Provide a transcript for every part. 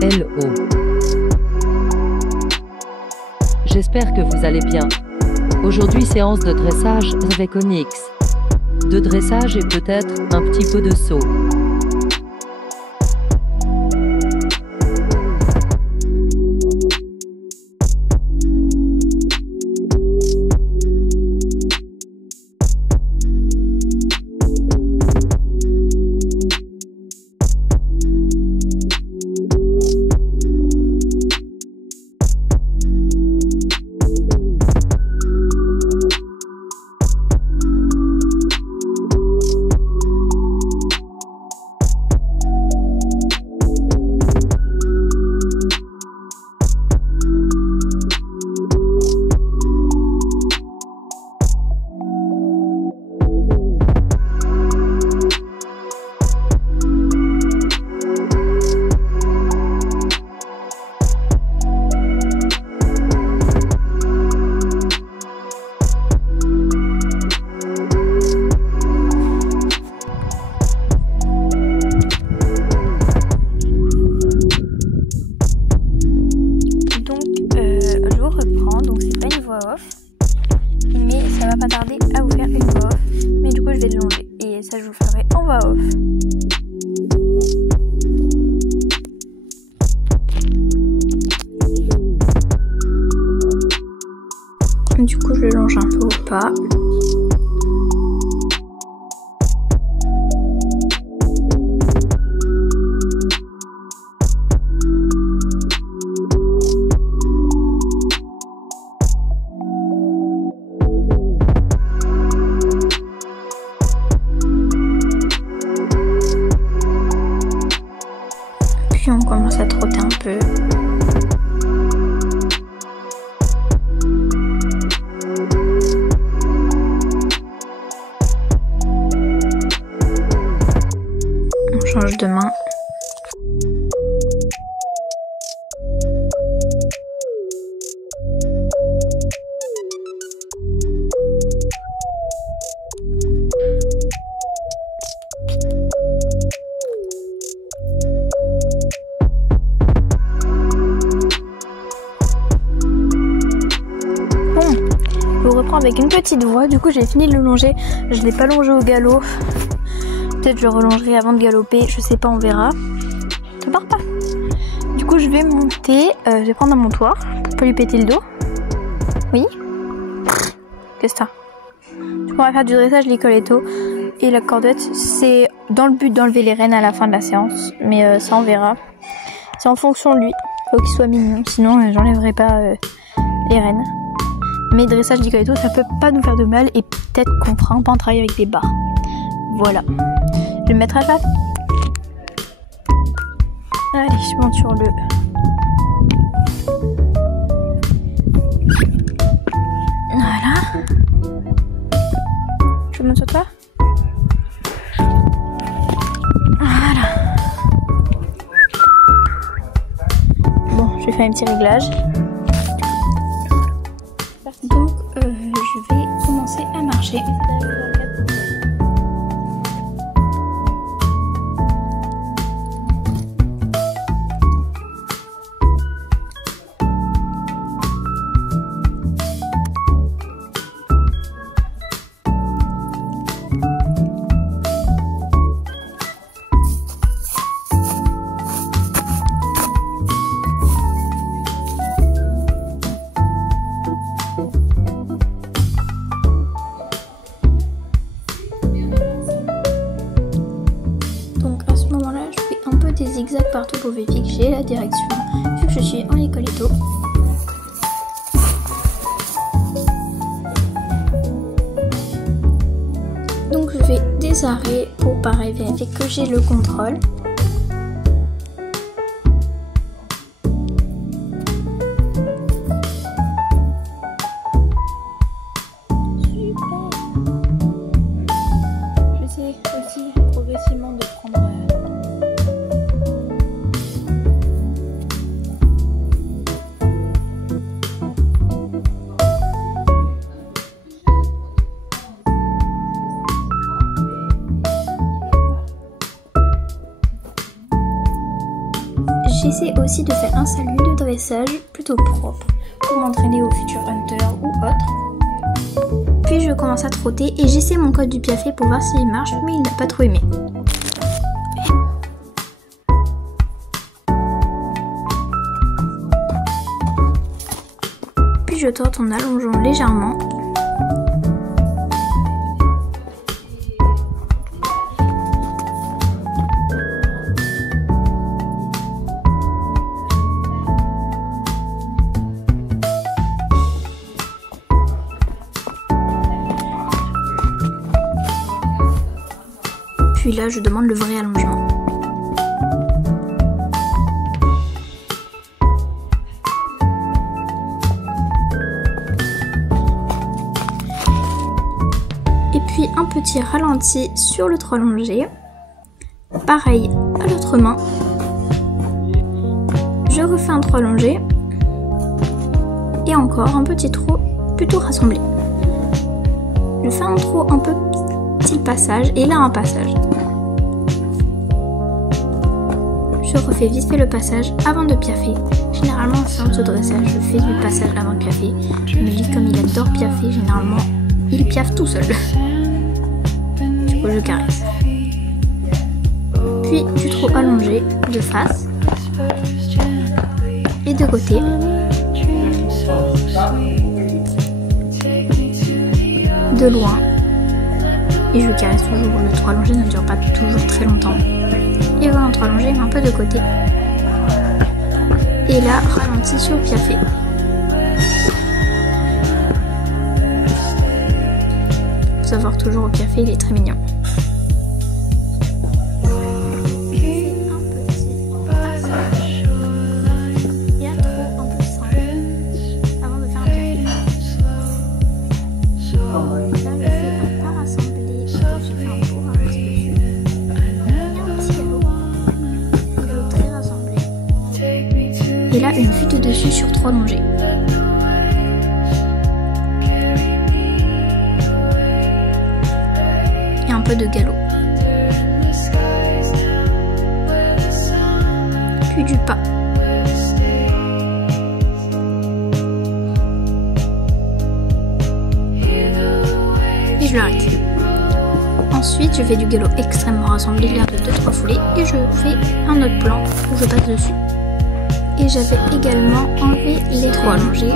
Hello. J'espère que vous allez bien. Aujourd'hui séance de dressage avec Onyx. De dressage et peut-être un petit peu de saut. Mais ça va pas tarder à vous faire une voix off. Mais du coup je vais le longer et ça je vous ferai en voix off. Du coup je le longe un peu au pas. On commence à trotter un peu. On change de main. Je reprends avec une petite voix. Du coup j'ai fini de le longer. Je l'ai pas longé au galop. Peut-être je relongerai avant de galoper. Je sais pas, on verra. Ça part pas. Du coup je vais monter. Je vais prendre un montoir pour pas lui péter le dos. Oui. Qu'est-ce que ça? Du coup on va faire du dressage licoletto. Et la cordette c'est dans le but d'enlever les rênes à la fin de la séance. Mais ça on verra. C'est en fonction de lui. Faut qu'il soit mignon. Sinon j'enlèverai pas les rênes. Mais dressage licoletto ça peut pas nous faire de mal et peut-être qu'on fera un peu un travail avec des barres. Voilà. Je vais me mettre à cheval. Allez, je monte sur le... Voilà. Je monte sur toi. Voilà. Bon, je vais faire un petit réglage. Donc je vais commencer à marcher. Des zigzags partout pour vérifier que j'ai la direction vu que je suis en licoletto. Donc je fais des arrêts pour pareil vérifier que j'ai le contrôle. Super. J'essaie aussi progressivement de prendre j'essaie aussi de faire un salut de dressage plutôt propre pour m'entraîner au futur hunter ou autre. Puis je commence à trotter et j'essaie mon code du piafé pour voir s'il marche, mais il n'a pas trop aimé. Puis je trotte en allongeant légèrement. Puis là, je demande le vrai allongement. Et puis un petit ralenti sur le trot allongé. Pareil à l'autre main. Je refais un trot allongé. Et encore un petit trot plutôt rassemblé. Je fais un trot un peu petit passage et là un passage. Je refais vite fait le passage avant de piaffer. Généralement en séance de dressage, je fais du passage avant de piaffer. Mais lui, comme il adore piaffer, généralement, il piaffe tout seul. Du coup, je caresse. Puis du trot allongé de face et de côté. De loin. Et je caresse toujours. Le trot allongé ne dure pas toujours très longtemps. Et voilà, un trot allongé, un peu de côté. Et là, ralenti sur le piafé. Faut savoir toujours au piafé, il est très mignon. Et là, une fuite dessus sur trot allongé. Et un peu de galop. Puis du pas. Et je l'arrête. Ensuite, je fais du galop extrêmement rassemblé, l'air de 2-3 foulées. Et je fais un autre plan où je passe dessus. Et j'avais également enlevé les trous allongés.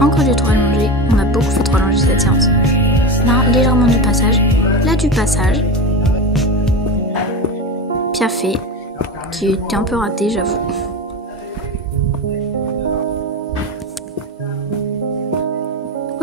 Encore du trou allongé. On a beaucoup fait trou allongé cette séance. Là, légèrement du passage. Là, du passage. Piafé. Qui était un peu raté, j'avoue.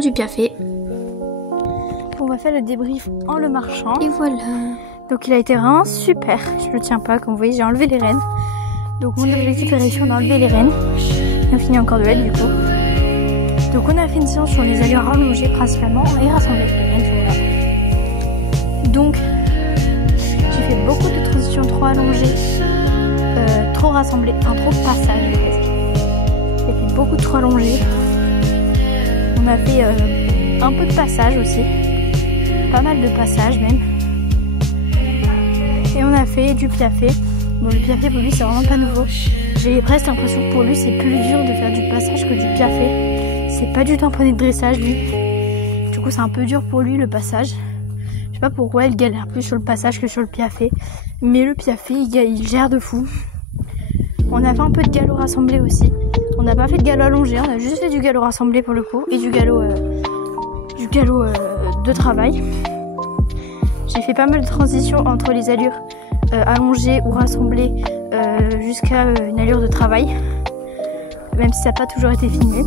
Du piafé. On va faire le débrief en le marchant. Et voilà. Donc il a été vraiment super. Je le tiens pas, comme vous voyez, j'ai enlevé les rênes. Donc mon objectif est réussi, on a enlevé les rênes. Et on finit encore de l'aide du coup. Donc on a fait une séance sur les allures allongées principalement et rassemblées. Les rênes sont là. Donc j'ai fait beaucoup de transitions trop allongées, trop rassemblées, un trop de passage presque. J'ai fait beaucoup de trop allongées. On a fait un peu de passage aussi. Pas mal de passages même. Et on a fait du piafé. Bon, le piafé pour lui c'est vraiment pas nouveau. J'ai presque l'impression que pour lui c'est plus dur de faire du passage que du piafé. C'est pas du tout un poney de dressage lui. Du coup c'est un peu dur pour lui le passage. Je sais pas pourquoi il galère plus sur le passage que sur le piafé. Mais le piafé il gère de fou. On a fait un peu de galop rassemblé aussi. On n'a pas fait de galop allongé, on a juste fait du galop rassemblé pour le coup. Et du galop de travail. J'ai fait pas mal de transitions entre les allures allongées ou rassemblées jusqu'à une allure de travail, même si ça n'a pas toujours été filmé.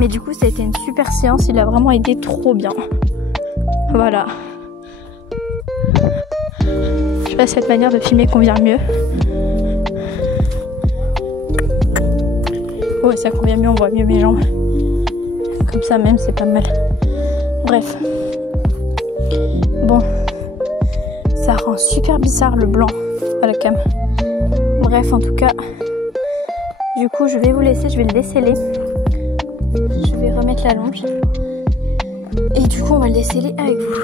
Mais du coup ça a été une super séance, il a vraiment aidé trop bien. Voilà. Je sais pas si cette manière de filmer convient mieux. Ouais, ça convient mieux, on voit mieux mes jambes. Comme ça même c'est pas mal. Bref. Bon. Ça rend super bizarre le blanc à la cam. Bref, en tout cas, du coup, je vais vous laisser, je vais le déceler. Je vais remettre la longe. Et du coup, on va le déceler avec vous.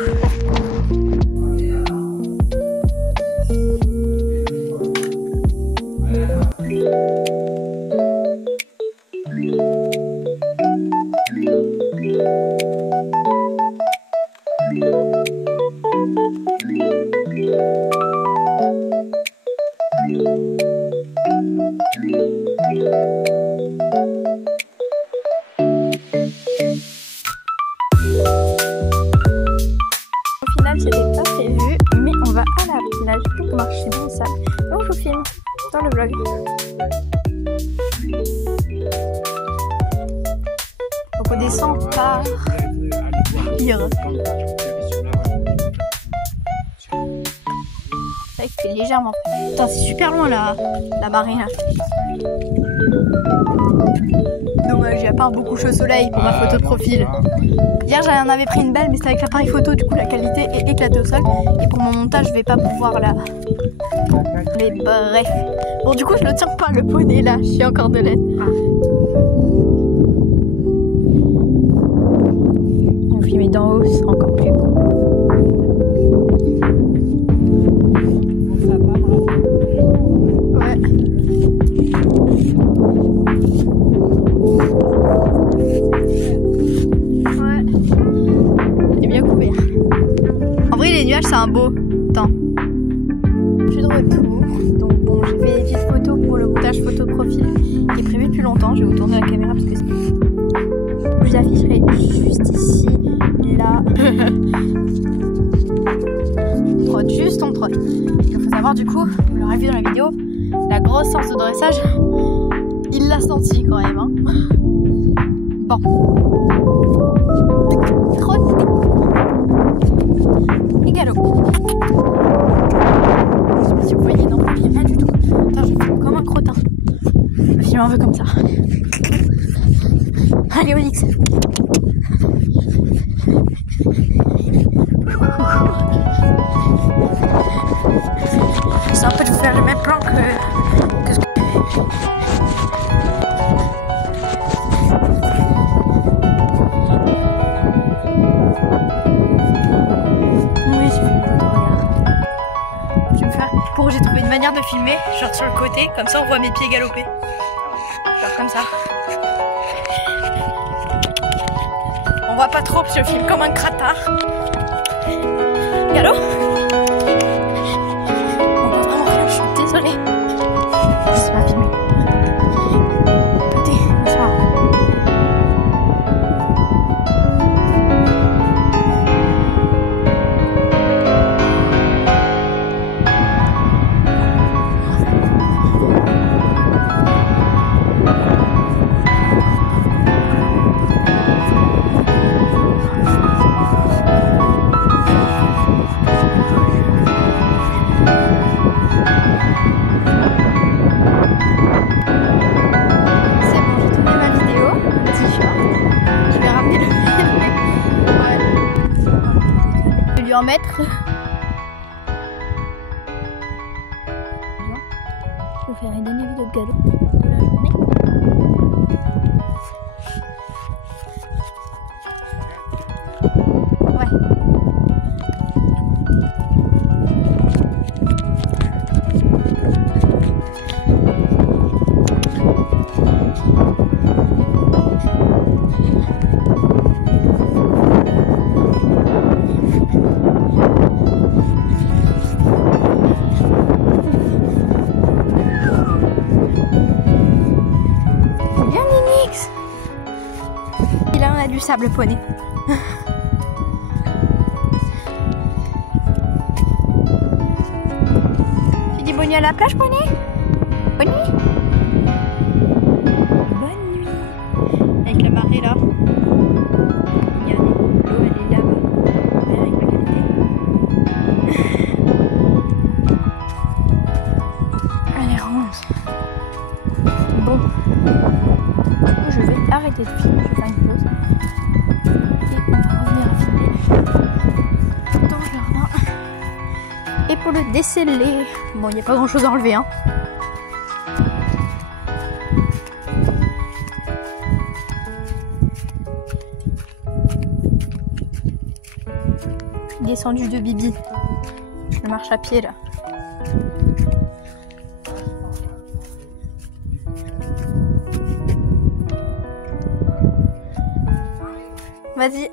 C'était pas prévu, mais on va à la plage pour marcher dans le sable. Donc je vous filme dans le vlog. Donc on descend par Pire. C'est vrai que c'est légèrement. Putain, c'est super loin la marée là. Dommage, il n'y a pas beaucoup chaud soleil pour ma photo de profil. Hier j'en avais pris une belle, mais c'était avec l'appareil photo, du coup la qualité est éclatée au sol. Et pour mon montage je vais pas pouvoir la... Mais bref. Bon du coup je le tiens pas le poney là, je suis encore de l'aide. On filme d'en haut, c'est encore plus beau. Ouais. Les nuages c'est un beau temps. Je suis de retour, donc bon j'ai fait des petites photos pour le montage photo de profil qui est prévu depuis longtemps. Je vais vous tourner la caméra parce que je vous afficherai juste ici, là. On trotte, juste on trotte. Il faut savoir du coup, vous l'aurez vu dans la vidéo, la grosse séance de dressage, il l'a senti quand même. Hein. Bon. Trotte. Et galop. Je sais pas si vous voyez, non, il n'y a pas du tout. Attends, je filme comme un crottin. Je filme un peu comme ça. Allez, Onyx. C'est un peu de faire le même plan que ce que... J'ai trouvé une manière de filmer, genre sur le côté, comme ça on voit mes pieds galoper. Genre comme ça. On voit pas trop parce que je filme comme un cratard. Galop. On voit vraiment rien, je suis désolée. C'est pas filmé. Écoutez, bonsoir. En mettre. Je vous ferai une dernière vidéo de galop de la journée. Ouais. Du sable poney. Tu dis bonne nuit à la plage, poney? Bonne nuit. Bonne nuit. Avec la marée là. Regardez, l'eau elle est là-bas. Avec la qualité. Elle est rose. Bon. Je vais arrêter de filmer. Je vais faire une pause. Dans le jardin. Et pour le déceler, bon, il n'y a pas grand chose à enlever, hein. Descendu de Bibi. Je marche à pied là. Vas-y.